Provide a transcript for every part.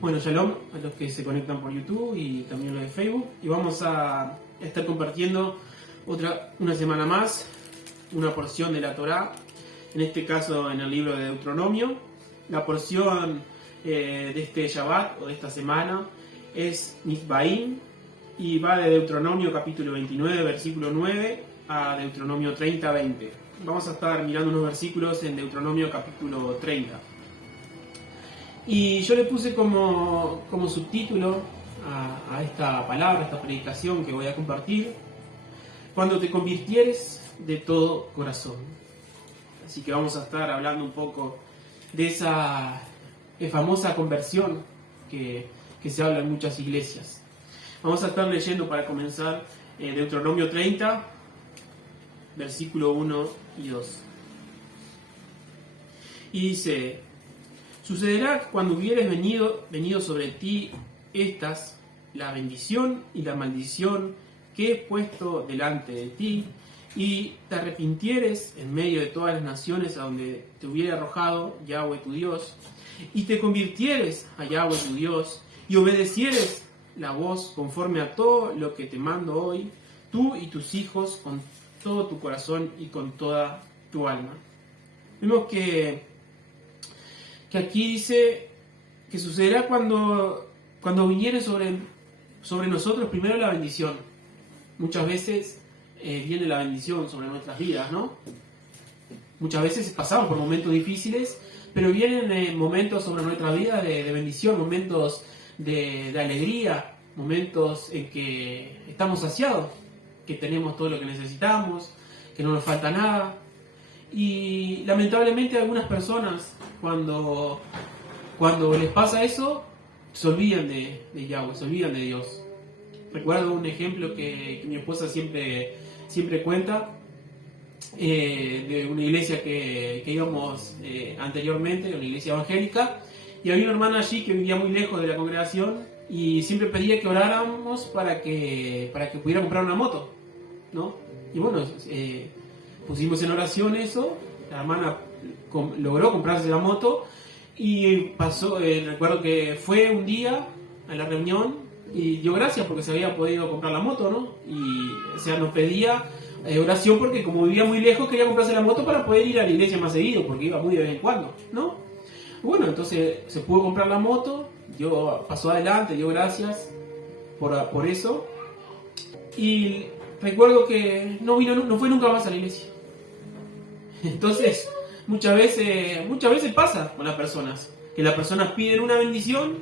Bueno, shalom a los que se conectan por YouTube y también los de Facebook. Y vamos a estar compartiendo una semana más una porción de la Torá, en este caso en el libro de Deuteronomio. La porción de este Shabbat o de esta semana es Mizbaim y va de Deuteronomio capítulo 29, versículo 9 a Deuteronomio 30, 20. Vamos a estar mirando unos versículos en Deuteronomio capítulo 30. Y yo le puse como subtítulo a esta palabra, a esta predicación que voy a compartir: cuando te convirtieres de todo corazón. Así que vamos a estar hablando un poco de esa famosa conversión que se habla en muchas iglesias. Vamos a estar leyendo para comenzar Deuteronomio 30, versículo 1 y 2. Y dice: sucederá que cuando hubieres venido sobre ti la bendición y la maldición que he puesto delante de ti, y te arrepintieres en medio de todas las naciones a donde te hubiera arrojado Yahweh tu Dios, y te convirtieres a Yahweh tu Dios, y obedecieres la voz conforme a todo lo que te mando hoy, tú y tus hijos, con todo tu corazón y con toda tu alma. Vemos que aquí dice que sucederá cuando viniere sobre nosotros primero la bendición. Muchas veces viene la bendición sobre nuestras vidas, ¿no? Muchas veces pasamos por momentos difíciles, pero vienen momentos sobre nuestra vida de bendición, momentos de alegría, momentos en que estamos saciados, que tenemos todo lo que necesitamos, que no nos falta nada. Y lamentablemente algunas personas, cuando les pasa eso, se olvidan de Yahweh, se olvidan de Dios. Recuerdo un ejemplo que mi esposa siempre cuenta, de una iglesia que íbamos anteriormente, una iglesia evangélica, y había una hermana allí que vivía muy lejos de la congregación y siempre pedía que oráramos para que pudiera comprar una moto, ¿no? Y bueno, pusimos en oración eso, la hermana logró comprarse la moto y pasó, recuerdo que fue un día a la reunión y dio gracias porque se había podido comprar la moto, ¿no? Y o sea, nos pedía oración porque como vivía muy lejos quería comprarse la moto para poder ir a la iglesia más seguido, porque iba muy de vez en cuando, ¿no? Bueno, entonces se pudo comprar la moto, pasó adelante, dio gracias por eso. Y recuerdo que no fue nunca más a la iglesia. Entonces, muchas veces pasa con las personas, que las personas piden una bendición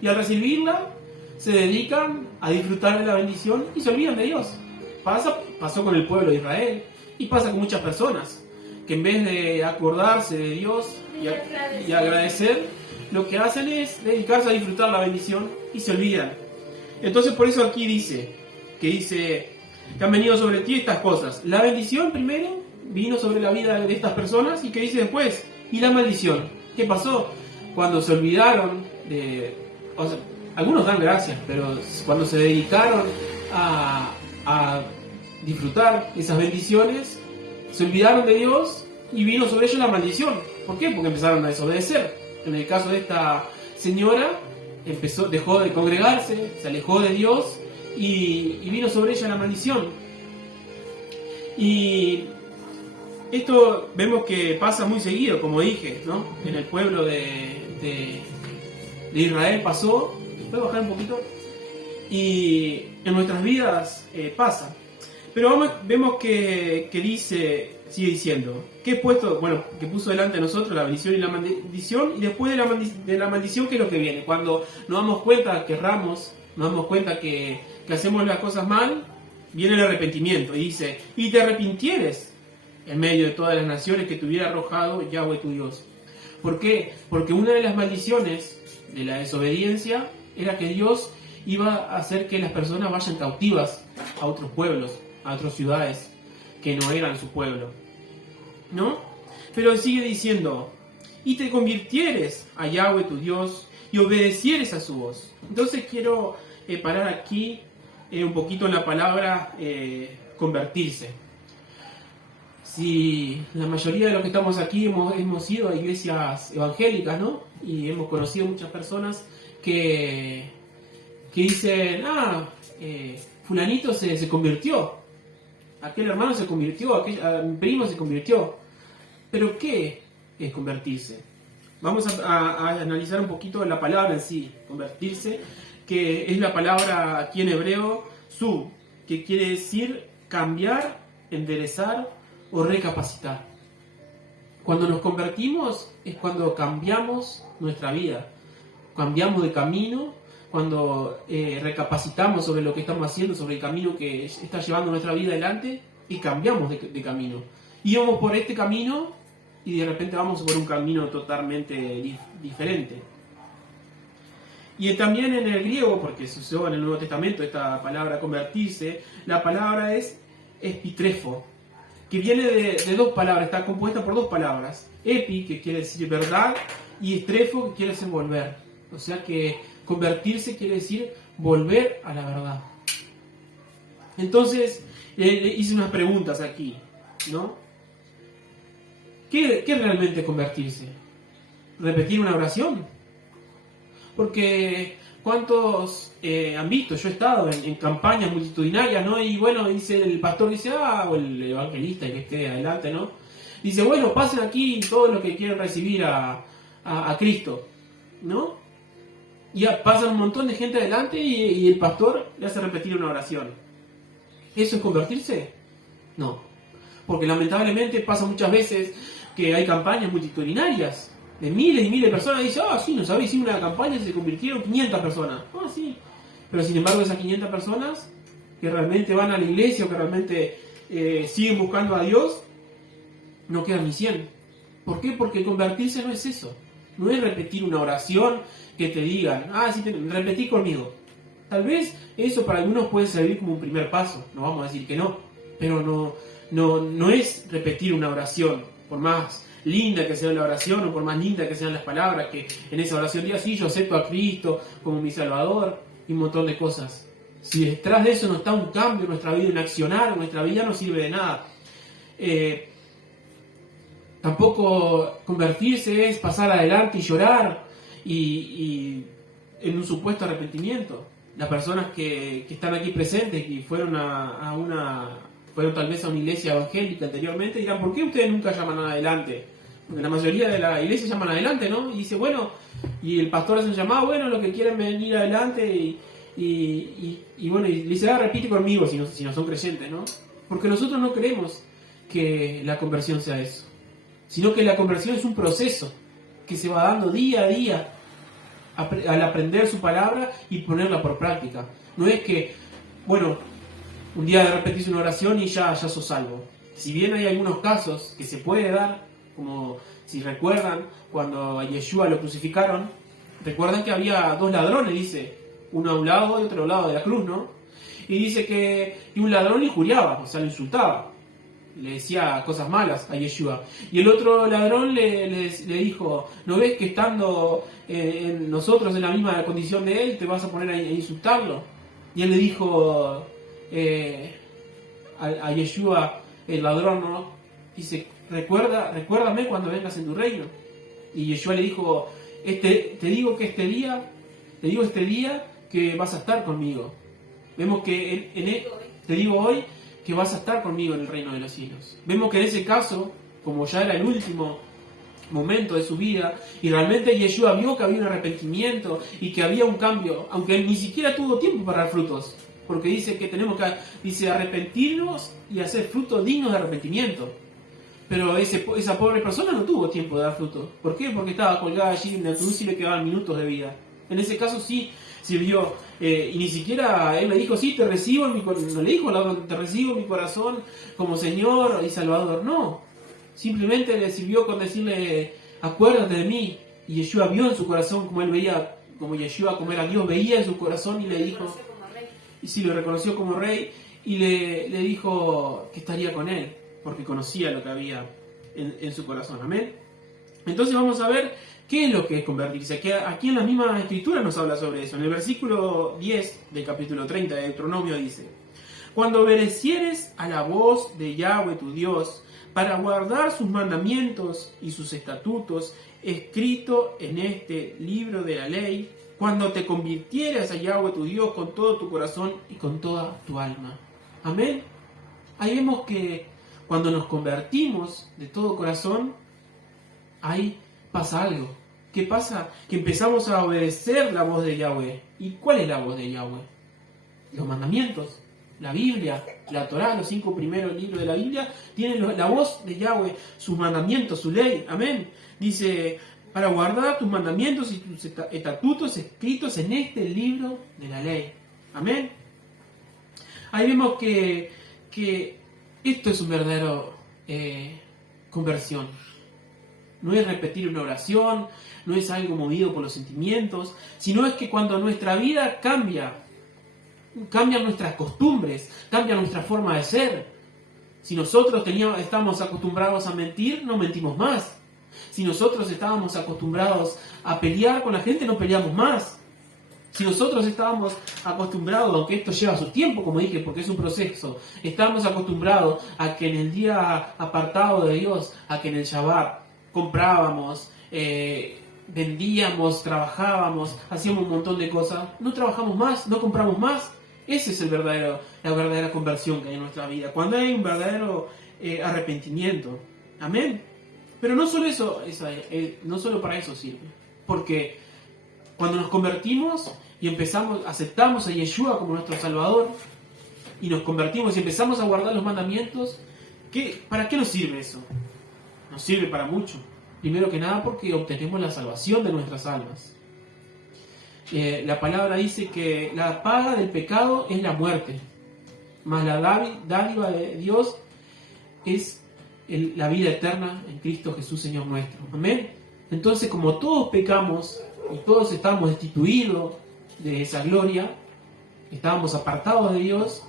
y al recibirla se dedican a disfrutar de la bendición y se olvidan de Dios. Pasó con el pueblo de Israel y pasa con muchas personas, que en vez de acordarse de Dios y agradecer, lo que hacen es dedicarse a disfrutar la bendición y se olvidan. Entonces por eso aquí dice que han venido sobre ti estas cosas. La bendición primero vino sobre la vida de estas personas, y que dice después, y la maldición. ¿Qué pasó? Cuando se olvidaron o sea, algunos dan gracias, pero cuando se dedicaron a disfrutar esas bendiciones, se olvidaron de Dios y vino sobre ellos la maldición. ¿Por qué? Porque empezaron a desobedecer. En el caso de esta señora, dejó de congregarse, se alejó de Dios y vino sobre ella la maldición. Y esto vemos que pasa muy seguido, como dije, ¿no? En el pueblo de Israel pasó. ¿Puedo bajar un poquito? Y en nuestras vidas pasa. Pero vemos que sigue diciendo, que puso delante de nosotros la bendición y la maldición, y después de la maldición, ¿qué es lo que viene? Cuando nos damos cuenta que erramos, nos damos cuenta que hacemos las cosas mal, viene el arrepentimiento, y dice, y te arrepintieres en medio de todas las naciones que te hubiera arrojado Yahweh tu Dios. ¿Por qué? Porque una de las maldiciones de la desobediencia era que Dios iba a hacer que las personas vayan cautivas a otros pueblos, a otras ciudades que no eran su pueblo, ¿no? Pero sigue diciendo, y te convirtieres a Yahweh tu Dios y obedecieres a su voz. Entonces quiero parar aquí un poquito en la palabra convertirse. si la mayoría de los que estamos aquí hemos ido a iglesias evangélicas, ¿no? Y hemos conocido muchas personas que dicen, fulanito se convirtió, aquel hermano se convirtió, mi primo se convirtió. ¿Pero qué es convertirse? Vamos a analizar un poquito la palabra en sí, convertirse, que es la palabra aquí en hebreo, sub, que quiere decir cambiar, enderezar o recapacitar. Cuando nos convertimos es cuando cambiamos nuestra vida, cambiamos de camino, cuando recapacitamos sobre lo que estamos haciendo, sobre el camino que está llevando nuestra vida adelante y cambiamos de camino. Íbamos por este camino y de repente vamos por un camino totalmente diferente. Y también en el griego, porque se usó en el Nuevo Testamento esta palabra convertirse, la palabra es epitrefo, que viene de dos palabras, está compuesta por dos palabras. Epi, que quiere decir verdad, y estrefo, que quiere decir volver. O sea que convertirse quiere decir volver a la verdad. Entonces, le hice unas preguntas aquí, ¿no? ¿Qué realmente es convertirse? ¿Repetir una oración? Porque ¿cuántos han visto? Yo he estado en campañas multitudinarias, ¿no? Y bueno, dice el pastor, dice, o el evangelista que esté adelante, ¿no? Dice, bueno, pasen aquí todos los que quieren recibir a Cristo, ¿no? Y pasa un montón de gente adelante y el pastor le hace repetir una oración. ¿Eso es convertirse? No. Porque lamentablemente pasa muchas veces que hay campañas multitudinarias de miles y miles de personas. Y dicen, sí, no sabéis, hicimos una campaña y se convirtieron 500 personas. Sí. Pero sin embargo esas 500 personas que realmente van a la iglesia o que realmente siguen buscando a Dios, no quedan ni 100. ¿Por qué? Porque convertirse no es eso. No es repetir una oración que te digan, sí, repetí conmigo. Tal vez eso para algunos puede servir como un primer paso, no vamos a decir que no, pero no es repetir una oración, por más linda que sea la oración o por más linda que sean las palabras, que en esa oración diga, sí, yo acepto a Cristo como mi Salvador y un montón de cosas. Si detrás de eso no está un cambio en nuestra vida, un accionar, nuestra vida no sirve de nada. Tampoco convertirse es pasar adelante y llorar y en un supuesto arrepentimiento. Las personas que están aquí presentes, que fueron fueron tal vez a una iglesia evangélica anteriormente, dirán, ¿por qué ustedes nunca llaman adelante? Porque la mayoría de la iglesia llaman adelante, ¿no? Y dice, bueno, y el pastor hace un llamado, bueno, los que quieren venir adelante y bueno, y dice, repite conmigo si no son creyentes, ¿no? Porque nosotros no queremos que la conversión sea eso, sino que la conversión es un proceso que se va dando día a día al aprender su palabra y ponerla por práctica. No es que, bueno, un día repetís una oración y ya sos salvo. Si bien hay algunos casos que se puede dar, como si recuerdan cuando a Yeshua lo crucificaron, recuerdan que había dos ladrones, dice, uno a un lado y otro al lado de la cruz, ¿no? Y dice que un ladrón le injuriaba, o sea, lo insultaba, le decía cosas malas a Yeshua. Y el otro ladrón le dijo, ¿no ves que estando nosotros en la misma condición de él, te vas a poner a insultarlo? Y él le dijo a Yeshua, el ladrón, ¿no? Dice, recuérdame cuando vengas en tu reino. Y Yeshua le dijo, te digo este día que vas a estar conmigo. Vemos que te digo hoy que vas a estar conmigo en el reino de los cielos. Vemos que en ese caso, como ya era el último momento de su vida, y realmente Yeshua vio que había un arrepentimiento y que había un cambio, aunque él ni siquiera tuvo tiempo para dar frutos, porque dice que tenemos que arrepentirnos y hacer frutos dignos de arrepentimiento. Pero esa pobre persona no tuvo tiempo de dar frutos. ¿Por qué? Porque estaba colgada allí en la cruz y le quedaban minutos de vida. En ese caso sí sirvió. Y ni siquiera él le dijo, sí, te recibo en mi corazón. No le dijo, te recibo en mi corazón como Señor y Salvador. No. Simplemente le sirvió con decirle, acuérdate de mí. Y Yeshua vio en su corazón como él veía, como Yeshua, como era Dios, veía en su corazón y le dijo, y sí, lo reconoció como rey y le dijo que estaría con él, porque conocía lo que había en su corazón. Amén. Entonces vamos a ver qué es lo que es convertirse. Aquí en la misma escritura nos habla sobre eso. En el versículo 10 del capítulo 30 de Deuteronomio dice, cuando obedecieres a la voz de Yahweh tu Dios para guardar sus mandamientos y sus estatutos, escrito en este libro de la ley, cuando te convirtieras a Yahweh tu Dios con todo tu corazón y con toda tu alma. Amén. Ahí vemos que cuando nos convertimos de todo corazón, ahí pasa algo. ¿Qué pasa? Que empezamos a obedecer la voz de Yahweh. ¿Y cuál es la voz de Yahweh? Los mandamientos, la Biblia, la Torá, los 5 primeros libros de la Biblia, tienen la voz de Yahweh, sus mandamientos, su ley. Amén. Dice, para guardar tus mandamientos y tus estatutos escritos en este libro de la ley. Amén. Ahí vemos que esto es un verdadero conversión. No es repetir una oración, no es algo movido por los sentimientos, sino es que cuando nuestra vida cambian nuestras costumbres, cambia nuestra forma de ser. Si nosotros estamos acostumbrados a mentir, no mentimos más. Si nosotros estábamos acostumbrados a pelear con la gente, no peleamos más. Si nosotros estábamos acostumbrados, aunque esto lleva su tiempo, como dije, porque es un proceso, estábamos acostumbrados a que en el día apartado de Dios, a que en el Shabbat comprábamos, vendíamos, trabajábamos, hacíamos un montón de cosas, no trabajamos más, no compramos más. Esa es la verdadera conversión que hay en nuestra vida, cuando hay un verdadero arrepentimiento. Amén. Pero no solo eso, no solo para eso sirve, porque cuando nos convertimos y aceptamos a Yeshua como nuestro Salvador, y nos convertimos y empezamos a guardar los mandamientos, ¿para qué nos sirve eso? Nos sirve para mucho. Primero que nada porque obtenemos la salvación de nuestras almas. La palabra dice que la paga del pecado es la muerte, mas la dádiva de Dios es la vida eterna en Cristo Jesús, Señor nuestro. Amén. Entonces, como todos pecamos y todos estamos destituidos de esa gloria, estábamos apartados de Dios,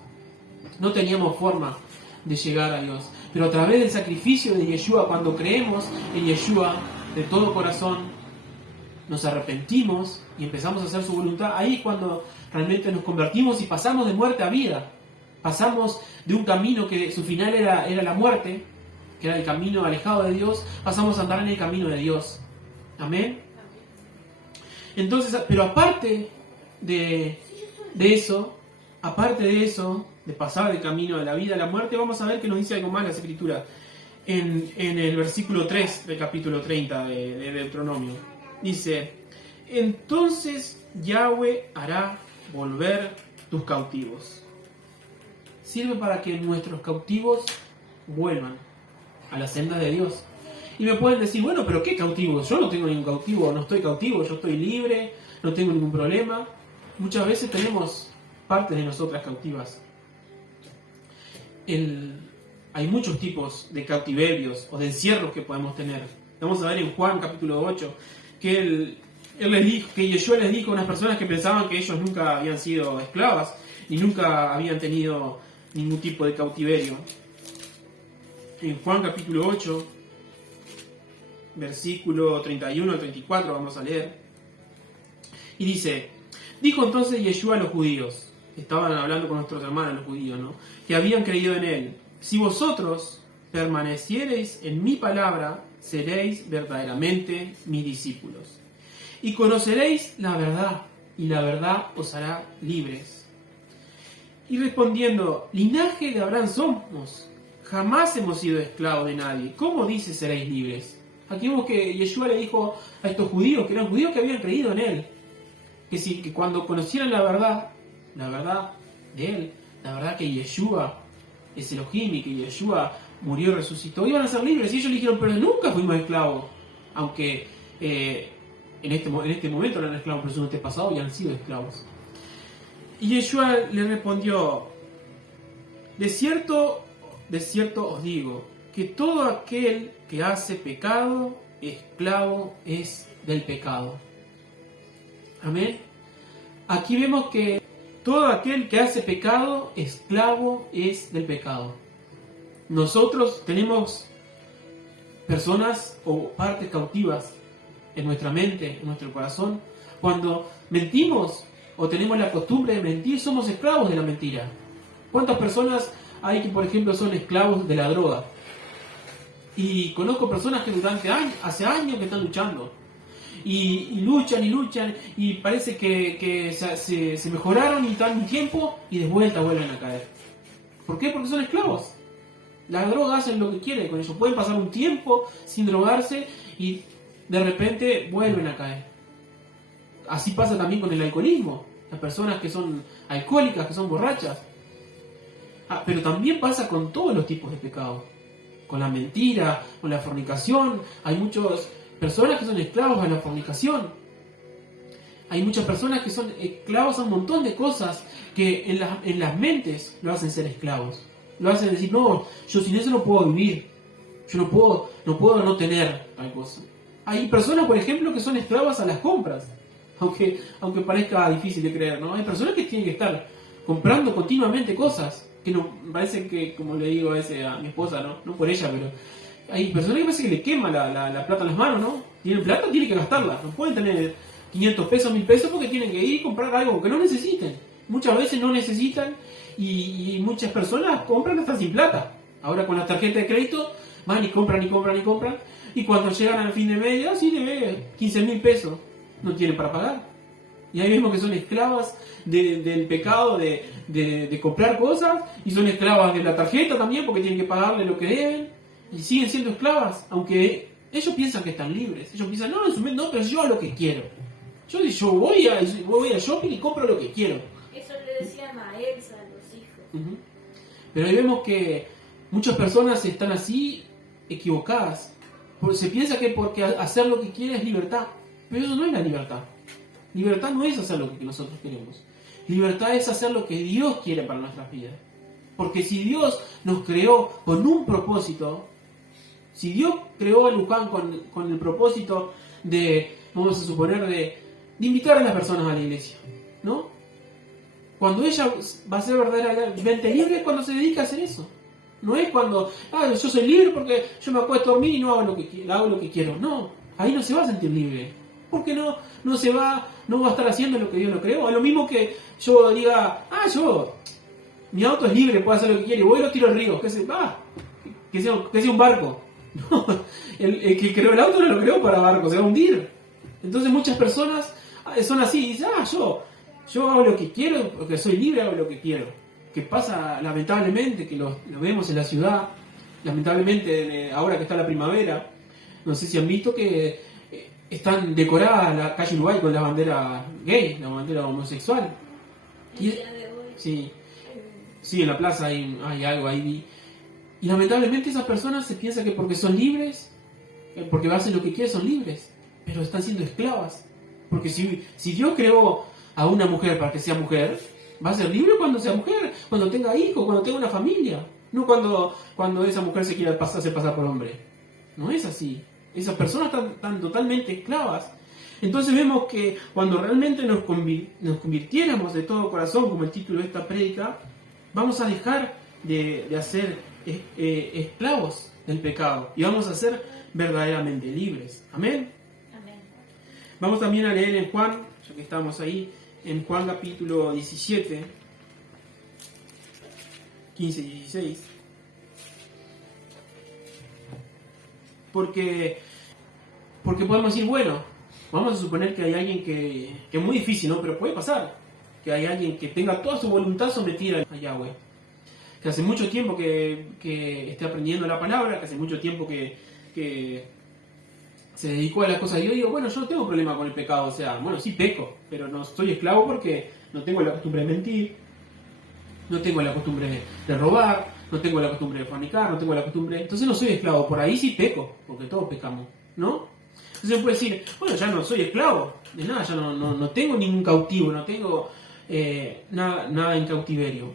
no teníamos forma de llegar a Dios. Pero a través del sacrificio de Yeshua, cuando creemos en Yeshua de todo corazón, nos arrepentimos y empezamos a hacer su voluntad, ahí es cuando realmente nos convertimos y pasamos de muerte a vida. Pasamos de un camino que su final era la muerte, que era el camino alejado de Dios, pasamos a andar en el camino de Dios. Amén. Entonces, pero aparte de eso, de pasar del camino de la vida a la muerte, vamos a ver que nos dice algo más la Escritura en el versículo 3 del capítulo 30 de Deuteronomio. Dice, entonces Yahweh hará volver tus cautivos. Sirve para que nuestros cautivos vuelvan a la senda de Dios. Y me pueden decir, bueno, pero ¿qué cautivos? Yo no tengo ningún cautivo, no estoy cautivo, yo estoy libre, no tengo ningún problema. Muchas veces tenemos partes de nosotras cautivas. Hay muchos tipos de cautiverios o de encierros que podemos tener. Vamos a ver en Juan capítulo 8 que él les dijo, que Yeshua les dijo a unas personas que pensaban que ellos nunca habían sido esclavas y nunca habían tenido ningún tipo de cautiverio. En Juan capítulo 8, versículo 31 al 34, vamos a leer. Y dice, dijo entonces Yeshua a los judíos, estaban hablando con nuestros hermanos los judíos, ¿no?, que habían creído en él, si vosotros permaneciereis en mi palabra, seréis verdaderamente mis discípulos. Y conoceréis la verdad, y la verdad os hará libres. Y respondiendo, linaje de Abraham somos, jamás hemos sido esclavos de nadie. ¿Cómo dice seréis libres? Aquí vemos que Yeshua le dijo a estos judíos, que eran judíos que habían creído en él, que cuando conocieran la verdad de él, la verdad que Yeshua es Elohim y que Yeshua murió y resucitó, iban a ser libres. Y ellos le dijeron, pero nunca fuimos esclavos, aunque en este momento eran esclavos, pero eso no te pasado y han sido esclavos. Y Yeshua le respondió, de cierto os digo, que todo aquel que hace pecado, esclavo es del pecado. Amén. Aquí vemos que todo aquel que hace pecado, esclavo es del pecado. Nosotros tenemos personas o partes cautivas en nuestra mente, en nuestro corazón. Cuando mentimos o tenemos la costumbre de mentir, somos esclavos de la mentira. ¿Cuántas personas hay que, por ejemplo, son esclavos de la droga? Y conozco personas que hace años que están luchando. Y luchan y luchan y parece que se mejoraron y dan un tiempo y de vuelta vuelven a caer. ¿Por qué? Porque son esclavos. Las drogas hacen lo que quieren con ellos. Pueden pasar un tiempo sin drogarse y de repente vuelven a caer. Así pasa también con el alcoholismo. Las personas que son alcohólicas, que son borrachas. Pero también pasa con todos los tipos de pecados. Con la mentira, con la fornicación. Hay muchas personas que son esclavos a la fornicación. Hay muchas personas que son esclavos a un montón de cosas que en las mentes lo hacen ser esclavos. Lo hacen decir, no, yo sin eso no puedo vivir. Yo no puedo no tener tal cosa. Hay personas, por ejemplo, que son esclavas a las compras. Aunque parezca difícil de creer, ¿no? Hay personas que tienen que estar comprando continuamente cosas. Que no, parece que, como le digo a veces a mi esposa, no por ella, pero hay personas que parece que le quema la plata en las manos, ¿no? Tienen plata, tienen que gastarla. No pueden tener 500 pesos, 1000 pesos porque tienen que ir y comprar algo que no necesiten. Muchas veces no necesitan y muchas personas compran hasta sin plata. Ahora con la tarjeta de crédito van y compran y compran y compran. Y cuando llegan al fin de mes, así debe 15.000 pesos. No tienen para pagar. Y ahí vemos que son esclavas del pecado de comprar cosas. Y son esclavas de la tarjeta también porque tienen que pagarle lo que deben. Y siguen siendo esclavas. Aunque ellos piensan que están libres. Ellos piensan, no, pero yo lo que quiero. Yo voy a shopping y compro lo que quiero. Eso le decían a Elsa, a los hijos. Uh-huh. Pero ahí vemos que muchas personas están así equivocadas. Se piensa que porque hacer lo que quiere es libertad. Pero eso no es la libertad. Libertad no es hacer lo que nosotros queremos. Libertad es hacer lo que Dios quiere para nuestras vidas. Porque si Dios nos creó con un propósito, si Dios creó a Luján con el propósito de, vamos a suponer, de invitar a las personas a la iglesia, ¿no? Cuando ella va a ser verdaderamente libre es cuando se dedica a hacer eso. No es cuando, yo soy libre porque yo me acuesto a dormir y no hago lo que quiero. No, ahí no se va a sentir libre. Porque no va a estar haciendo lo que Dios lo creó. Es lo mismo que yo diga, mi auto es libre, puedo hacer lo que quiere, y voy y lo tiro al río, que sea un barco. No, el que creó el auto no lo creó para barco, se va a hundir. Entonces muchas personas son así, dicen, yo hago lo que quiero, porque soy libre, hago lo que quiero. Que pasa lamentablemente, que lo vemos en la ciudad, lamentablemente ahora que está la primavera, no sé si han visto que están decoradas la calle Uruguay con la bandera gay, la bandera homosexual. Sí, en la plaza hay algo ahí. Y lamentablemente esas personas se piensan que porque son libres, porque hacen lo que quieren, son libres, pero están siendo esclavas. Porque si Dios creó a una mujer para que sea mujer, va a ser libre cuando sea mujer, cuando tenga hijos, cuando tenga una familia. No cuando esa mujer se quiera hacer pasar por hombre. No es así. Esas personas están totalmente esclavas. Entonces vemos que cuando realmente nos convirtiéramos de todo corazón, como el título de esta prédica, vamos a dejar de ser esclavos del pecado y vamos a ser verdaderamente libres. Amén. Amén. Vamos también a leer en Juan, ya que estamos ahí, en Juan capítulo 17, 15 y 16. Porque podemos decir, bueno, vamos a suponer que hay alguien que es muy difícil, ¿no? Pero puede pasar. Que hay alguien que tenga toda su voluntad sometida a Yahweh. Que hace mucho tiempo que esté aprendiendo la palabra, que hace mucho tiempo que se dedicó a las cosas de Dios. Digo, bueno, yo no tengo problema con el pecado. O sea, bueno, sí peco, pero no soy esclavo porque no tengo la costumbre de mentir, no tengo la costumbre de robar, no tengo la costumbre de fornicar, no tengo la costumbre... Entonces no soy esclavo, por ahí sí peco, porque todos pecamos, ¿no? Entonces uno puede decir, bueno, ya no soy esclavo de nada, ya no tengo ningún cautivo, no tengo nada en cautiverio.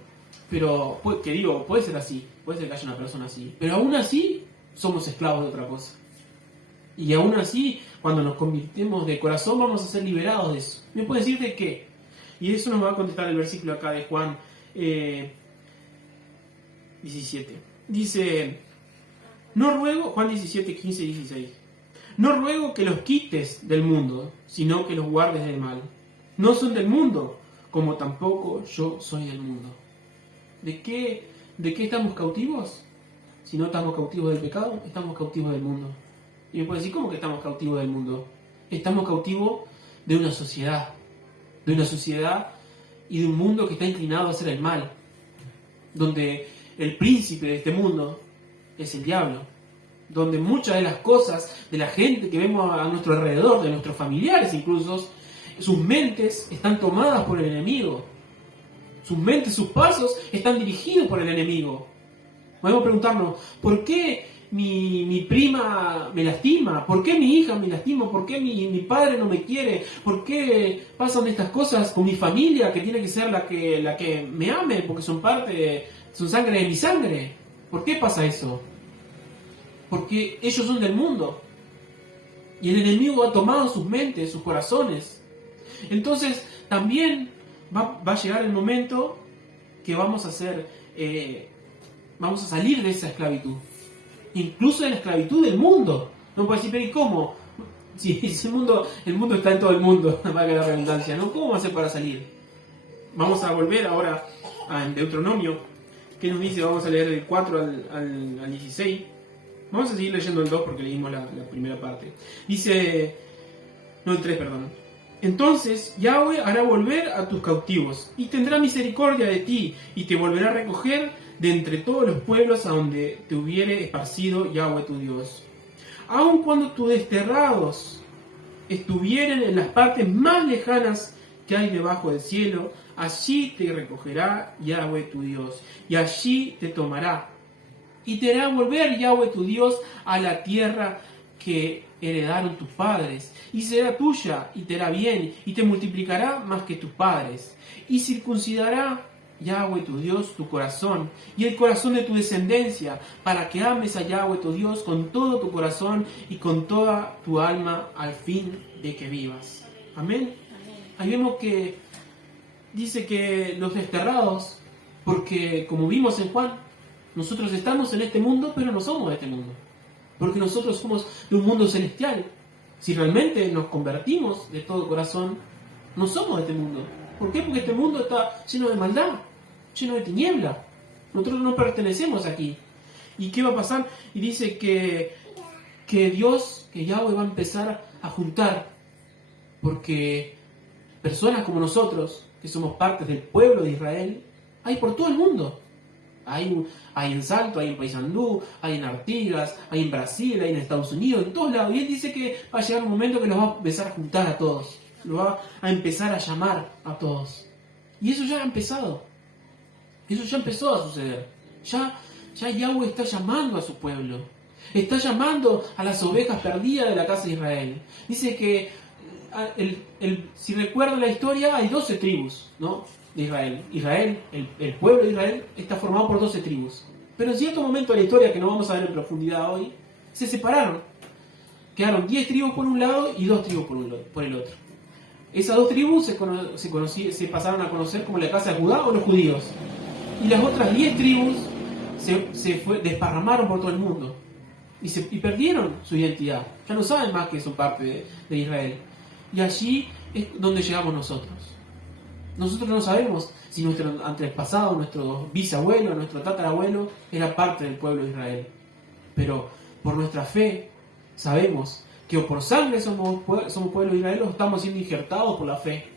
Pero, puede ser así, puede ser que haya una persona así. Pero aún así, somos esclavos de otra cosa. Y aún así, cuando nos convirtemos de corazón, vamos a ser liberados de eso. ¿Me puede decir de qué? Y eso nos va a contestar el versículo acá de Juan 17. Dice, no ruego, Juan 17, 15 y 16. No ruego que los quites del mundo, sino que los guardes del mal. No son del mundo, como tampoco yo soy del mundo. ¿De qué estamos cautivos? Si no estamos cautivos del pecado, estamos cautivos del mundo. Y me puede decir, ¿cómo que estamos cautivos del mundo? Estamos cautivos de una sociedad y de un mundo que está inclinado a hacer el mal, donde el príncipe de este mundo es el diablo, donde muchas de las cosas de la gente que vemos a nuestro alrededor, de nuestros familiares incluso, sus mentes están tomadas por el enemigo. Sus mentes, sus pasos están dirigidos por el enemigo. Podemos preguntarnos, ¿por qué mi prima me lastima? ¿Por qué mi hija me lastima? ¿Por qué mi padre no me quiere? ¿Por qué pasan estas cosas con mi familia, que tiene que ser la que me ame, porque son sangre de mi sangre? ¿Por qué pasa eso? Porque ellos son del mundo. Y el enemigo ha tomado sus mentes, sus corazones. Entonces, también va a llegar el momento que vamos a salir de esa esclavitud. Incluso de la esclavitud del mundo. No puede decir, pero ¿y cómo? Si el mundo está en todo el mundo, valga la redundancia, ¿no? ¿Cómo va a ser para salir? Vamos a volver ahora a Deuteronomio. ¿Qué nos dice? Vamos a leer del 4 al 16. Vamos a seguir leyendo el 2 porque leímos la primera parte. Dice... No, el 3, perdón. Entonces Yahweh hará volver a tus cautivos, y tendrá misericordia de ti, y te volverá a recoger de entre todos los pueblos a donde te hubiere esparcido Yahweh tu Dios. Aun cuando tus desterrados estuvieren en las partes más lejanas que hay debajo del cielo, allí te recogerá Yahweh tu Dios, y allí te tomará, y te hará volver Yahweh tu Dios a la tierra que heredaron tus padres, y será tuya, y te hará bien, y te multiplicará más que tus padres, y circuncidará Yahweh tu Dios tu corazón, y el corazón de tu descendencia, para que ames a Yahweh tu Dios con todo tu corazón y con toda tu alma, al fin de que vivas. Amén. Ahí vemos que dice que los desterrados, porque como vimos en Juan, nosotros estamos en este mundo, pero no somos de este mundo. Porque nosotros somos de un mundo celestial. Si realmente nos convertimos de todo corazón, no somos de este mundo. ¿Por qué? Porque este mundo está lleno de maldad, lleno de tiniebla. Nosotros no pertenecemos aquí. ¿Y qué va a pasar? Y dice que Dios, que Yahweh va a empezar a juntar. Porque personas como nosotros, que somos partes del pueblo de Israel, hay por todo el mundo. Hay en Salto, hay en Paysandú, hay en Artigas, hay en Brasil, hay en Estados Unidos, en todos lados. Y él dice que va a llegar un momento que los va a empezar a juntar a todos. Los va a empezar a llamar a todos. Y eso ya ha empezado. Eso ya empezó a suceder. Ya Yahweh está llamando a su pueblo. Está llamando a las ovejas perdidas de la casa de Israel. Dice que, si recuerdan la historia, hay 12 tribus, ¿no?, de Israel. El pueblo de Israel está formado por 12 tribus. Pero en cierto momento de la historia, que no vamos a ver en profundidad hoy, se separaron. Quedaron 10 tribus por un lado y 2 tribus por el otro. Esas 2 tribus se pasaron a conocer como la casa de Judá o los judíos. Y las otras 10 tribus se desparramaron por todo el mundo. Y perdieron su identidad. Ya no saben más que son parte de Israel. Y allí es donde llegamos nosotros. Nosotros no sabemos si nuestro antepasado, nuestro bisabuelo, nuestro tatarabuelo era parte del pueblo de Israel. Pero por nuestra fe sabemos que o por sangre somos pueblo de Israel, o estamos siendo injertados por la fe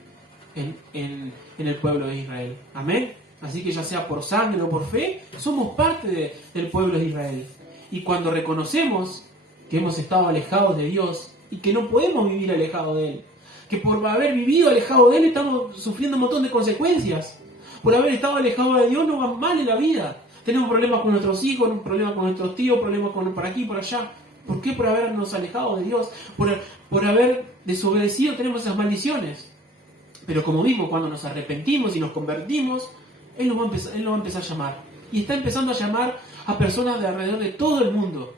en el pueblo de Israel. Amén. Así que ya sea por sangre o por fe, somos parte del pueblo de Israel. Y cuando reconocemos que hemos estado alejados de Dios y que no podemos vivir alejados de Él, que por haber vivido alejado de Él estamos sufriendo un montón de consecuencias. Por haber estado alejado de Dios nos va mal en la vida. Tenemos problemas con nuestros hijos, problemas con nuestros tíos, problemas por aquí y por allá. ¿Por qué? Por habernos alejado de Dios. Por haber desobedecido tenemos esas maldiciones. Pero como vimos, cuando nos arrepentimos y nos convertimos, Él nos va a empezar a llamar. Y está empezando a llamar a personas de alrededor de todo el mundo.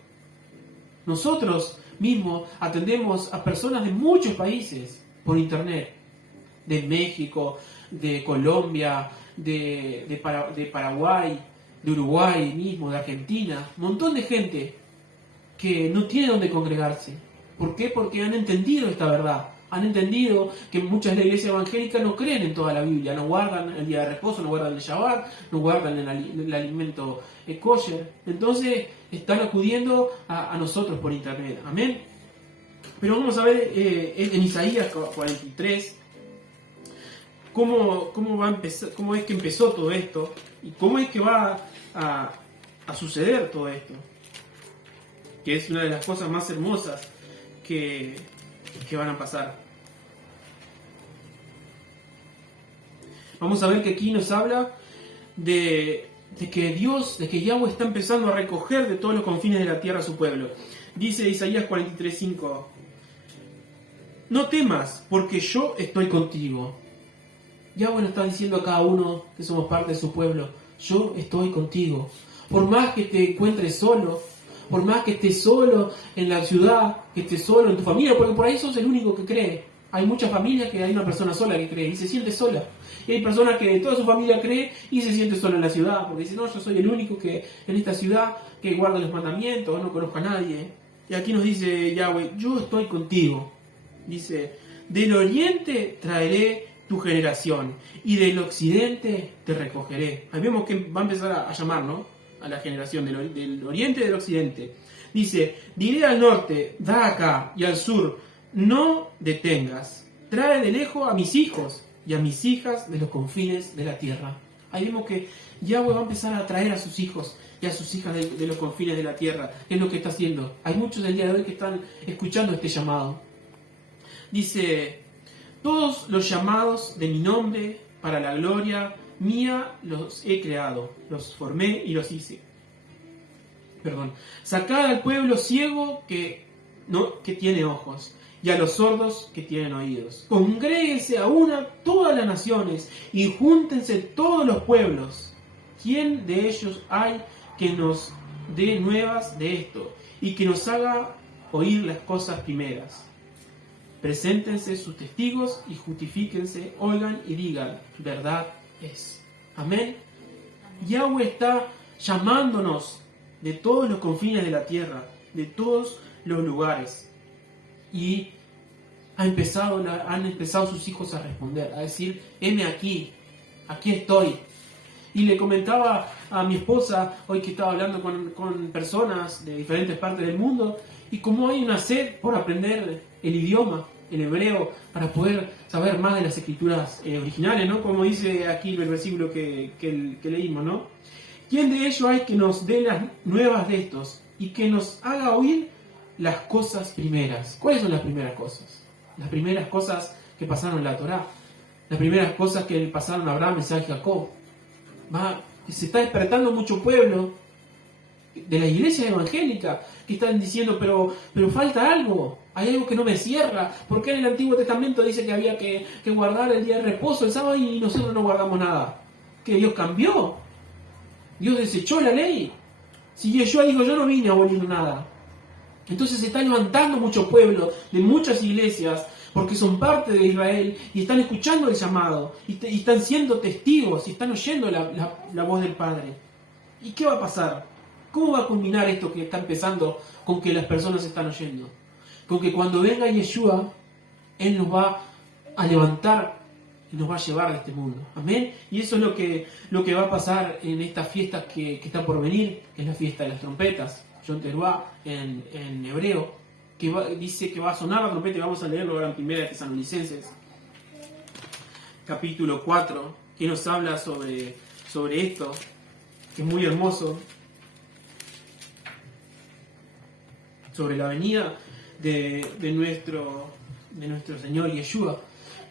Nosotros mismos atendemos a personas de muchos países por internet, de México, de Colombia, de Paraguay, de Uruguay mismo, de Argentina, un montón de gente que no tiene donde congregarse. ¿Por qué? Porque han entendido esta verdad, Han entendido que muchas de la iglesia evangélica no creen en toda la Biblia, no guardan el día de reposo, no guardan el Shabbat, no guardan el alimento kosher. Entonces están acudiendo a nosotros por internet. Amén. Pero vamos a ver en Isaías 43 cómo va a empezar, cómo es que empezó todo esto y cómo es que va a suceder todo esto, que es una de las cosas más hermosas que van a pasar. Vamos a ver que aquí nos habla de que Dios, de que Yahweh está empezando a recoger de todos los confines de la tierra a su pueblo. Dice Isaías 43:5: no temas, porque yo estoy contigo. Yahweh nos está diciendo a cada uno que somos parte de su pueblo: yo estoy contigo. Por más que te encuentres solo, por más que estés solo en la ciudad, que estés solo en tu familia, porque por ahí sos el único que cree. Hay muchas familias que hay una persona sola que cree y se siente sola. Y hay personas que toda su familia cree y se siente sola en la ciudad, porque dice: no, yo soy el único que en esta ciudad que guarda los mandamientos, no conozco a nadie. Y aquí nos dice Yahweh: yo estoy contigo. Dice: del oriente traeré tu generación y del occidente te recogeré. Ahí vemos que va a empezar a llamar, ¿no?, a la generación del oriente y del occidente. Dice: diré al norte, da acá, y al sur, no detengas. Trae de lejos a mis hijos y a mis hijas de los confines de la tierra. Ahí vemos que Yahweh va a empezar a traer a sus hijos y a sus hijas de los confines de la tierra. Es lo que está haciendo. Hay muchos del día de hoy que están escuchando este llamado. Dice: todos los llamados de mi nombre para la gloria mía los he creado, los formé y los hice. Sacad al pueblo ciego que tiene ojos, y a los sordos que tienen oídos. Congréguense a una todas las naciones, y júntense todos los pueblos. ¿Quién de ellos hay que nos dé nuevas de esto, y que nos haga oír las cosas primeras? Preséntense sus testigos y justifíquense, oigan y digan: verdad es. Amén. Yahweh está llamándonos de todos los confines de la tierra, de todos los lugares. Y han empezado sus hijos a responder, a decir: heme aquí estoy. Y le comentaba a mi esposa hoy que estaba hablando con personas de diferentes partes del mundo, y como hay una sed por aprender el idioma, el hebreo, para poder saber más de las escrituras originales, ¿no? Como dice aquí el versículo que leímos, ¿no? ¿Quién de ellos hay que nos dé las nuevas de estos y que nos haga oír las cosas primeras? ¿Cuáles son las primeras cosas? Las primeras cosas que pasaron en la Torá, las primeras cosas que pasaron a Abraham, Isaac y Jacob. Se está despertando mucho pueblo de la iglesia evangélica que están diciendo: pero falta algo, hay algo que no me cierra. ¿Por qué en el Antiguo Testamento dice que había que guardar el día de reposo, el sábado, y nosotros no guardamos nada? Que Dios cambió, Dios desechó la ley. Si Yeshua dijo: yo no vine a abolir nada. Entonces se está levantando mucho pueblo de muchas iglesias, porque son parte de Israel y están escuchando el llamado, y están siendo testigos, y están oyendo la voz del Padre. ¿Y qué va a pasar? ¿Cómo va a culminar esto que está empezando con que las personas están oyendo? Con que cuando venga Yeshua, Él nos va a levantar y nos va a llevar de este mundo. Amén. Y eso es lo que va a pasar en esta fiesta que está por venir, que es la fiesta de las trompetas, Yom Teruah en hebreo, que dice que va a sonar la trompeta, y vamos a leerlo ahora en 1 Tesalonicenses, capítulo 4, que nos habla sobre esto, que es muy hermoso, sobre la venida de nuestro Señor Yeshua,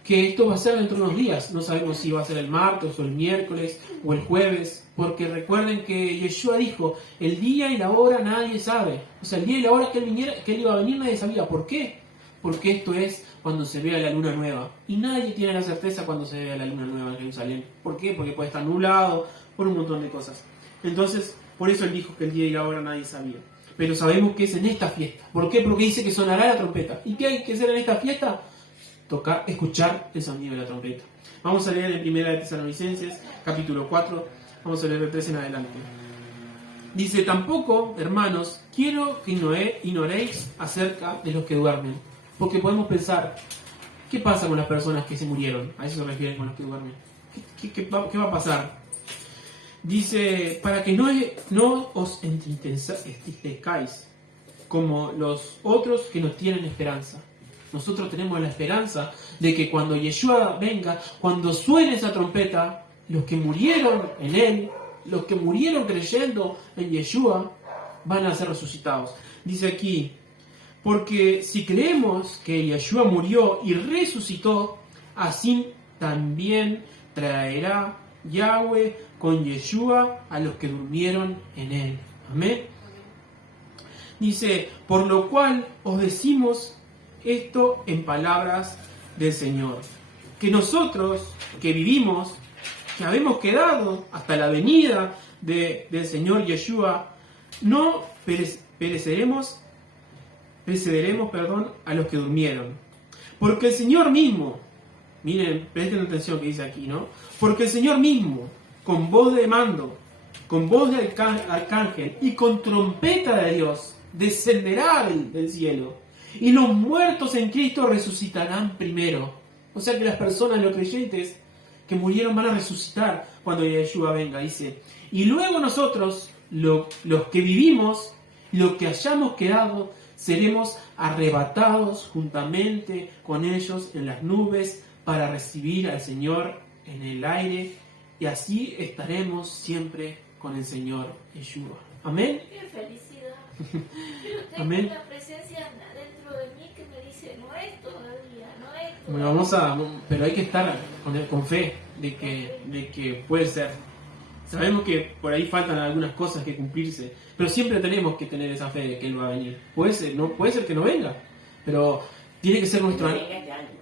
que esto va a ser dentro de unos días. No sabemos si va a ser el martes o el miércoles o el jueves, porque recuerden que Yeshua dijo: el día y la hora nadie sabe. O sea, el día y la hora que Él iba a venir nadie sabía. ¿Por qué? Porque esto es cuando se vea la luna nueva, y nadie tiene la certeza cuando se vea la luna nueva en Jerusalén. ¿Por qué? Porque puede estar nublado, por un montón de cosas. Entonces, por eso Él dijo que el día y la hora nadie sabía. Pero sabemos que es en esta fiesta. ¿Por qué? Porque dice que sonará la trompeta. ¿Y qué hay que hacer en esta fiesta? Escuchar el sonido de la trompeta. Vamos a leer en 1 Tesalonicenses, capítulo 4, vamos a leer el 3 en adelante. Dice: tampoco, hermanos, quiero que ignoréis acerca de los que duermen. Porque podemos pensar: ¿Qué pasa con las personas que se murieron? A eso se refieren con los que duermen. ¿Qué va a pasar? Dice, para que no os entristezcáis como los otros que no tienen esperanza. Nosotros tenemos la esperanza de que cuando Yeshua venga, cuando suene esa trompeta, los que murieron en Él, los que murieron creyendo en Yeshua, van a ser resucitados. Dice aquí, porque si creemos que Yeshua murió y resucitó, así también traerá Yahweh con Yeshua a los que durmieron en Él. Amén. Dice, por lo cual os decimos esto en palabras del Señor, que nosotros que vivimos, que habemos quedado hasta la venida del Señor Yeshua, no precederemos a los que durmieron. Porque el Señor mismo, miren, presten atención que dice aquí, ¿no? Porque el Señor mismo, con voz de mando, con voz de arcángel y con trompeta de Dios, descenderá del cielo. Y los muertos en Cristo resucitarán primero. O sea que las personas, los creyentes que murieron, van a resucitar cuando Yeshua venga, dice. Y luego nosotros, los que vivimos, los que hayamos quedado, seremos arrebatados juntamente con ellos en las nubes para recibir al Señor en el aire. Y así estaremos siempre con el Señor Yeshua. Amén. ¡Qué felicidad! Yo tengo Amén. una presencia dentro de mí que me dice, no es todavía, no es Bueno, todavía. pero hay que estar con fe de que puede ser. Sabemos que por ahí faltan algunas cosas que cumplirse, pero siempre tenemos que tener esa fe de que Él va a venir. Puede ser que no venga, pero tiene que ser nuestro año.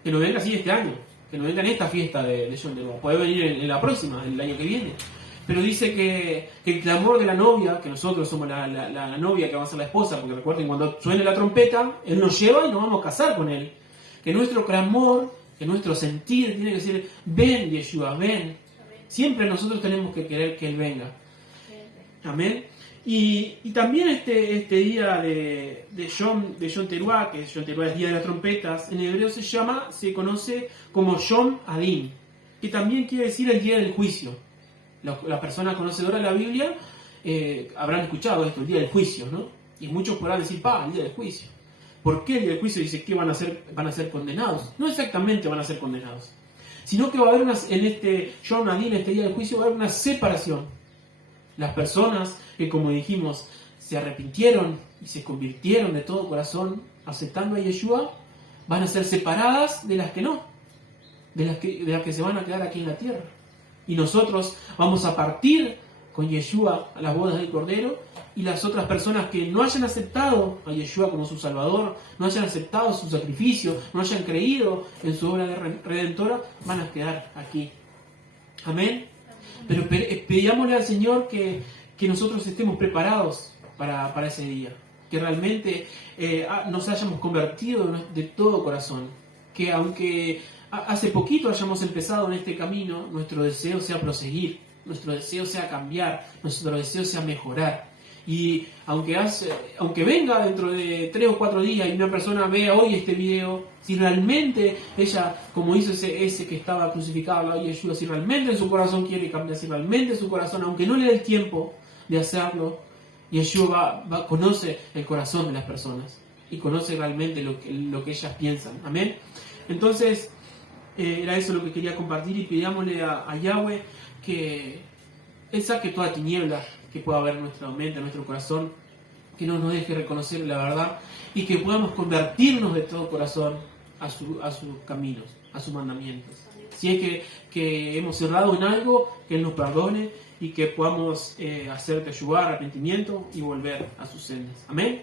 Que no venga así este año, que no venga en esta fiesta de Yom Teruah. Puede venir en la próxima, el año que viene. Pero dice que el clamor de la novia, que nosotros somos la novia que va a ser la esposa, porque recuerden, cuando suene la trompeta, Él nos lleva y nos vamos a casar con Él. Que nuestro clamor, que nuestro sentir tiene que ser, ven Yeshua, ven. Siempre nosotros tenemos que querer que Él venga. Amén. Y también este día de Yom Teruah, que Yom Teruah es día de las trompetas, en hebreo se conoce como Yom Adin, que también quiere decir el día del juicio. Las personas conocedoras de la Biblia habrán escuchado esto, el día del juicio, ¿no? Y muchos podrán decir, el día del juicio. ¿Por qué el día del juicio? Dice que van a ser condenados. No exactamente van a ser condenados, sino que va a haber en este Yom Adin, este día del juicio, va a haber una separación. Las personas que, como dijimos, se arrepintieron y se convirtieron de todo corazón, aceptando a Yeshua, van a ser separadas de las que no, de las que se van a quedar aquí en la tierra. Y nosotros vamos a partir con Yeshua a las bodas del Cordero, y las otras personas que no hayan aceptado a Yeshua como su Salvador, no hayan aceptado su sacrificio, no hayan creído en su obra redentora, van a quedar aquí. Amén. Pero pidámosle al Señor que nosotros estemos preparados para ese día, que realmente nos hayamos convertido de todo corazón, que aunque hace poquito hayamos empezado en este camino, nuestro deseo sea proseguir, nuestro deseo sea cambiar, nuestro deseo sea mejorar. Y aunque venga dentro de 3 o 4 días y una persona vea hoy este video, si realmente ella, como hizo ese que estaba crucificado al lado de Yeshua, si realmente en su corazón quiere cambiar, si realmente en su corazón, aunque no le dé el tiempo de hacerlo, Yeshua conoce el corazón de las personas y conoce realmente lo que ellas piensan. Amén. Entonces, era eso lo que quería compartir, y pidámosle a Yahweh que Él saque toda tiniebla que pueda haber en nuestra mente, en nuestro corazón, que no nos deje reconocer la verdad y que podamos convertirnos de todo corazón a sus caminos, a sus mandamientos. Si es que hemos errado en algo, que Él nos perdone y que podamos hacer teshuvá, arrepentimiento y volver a sus sendas. Amén.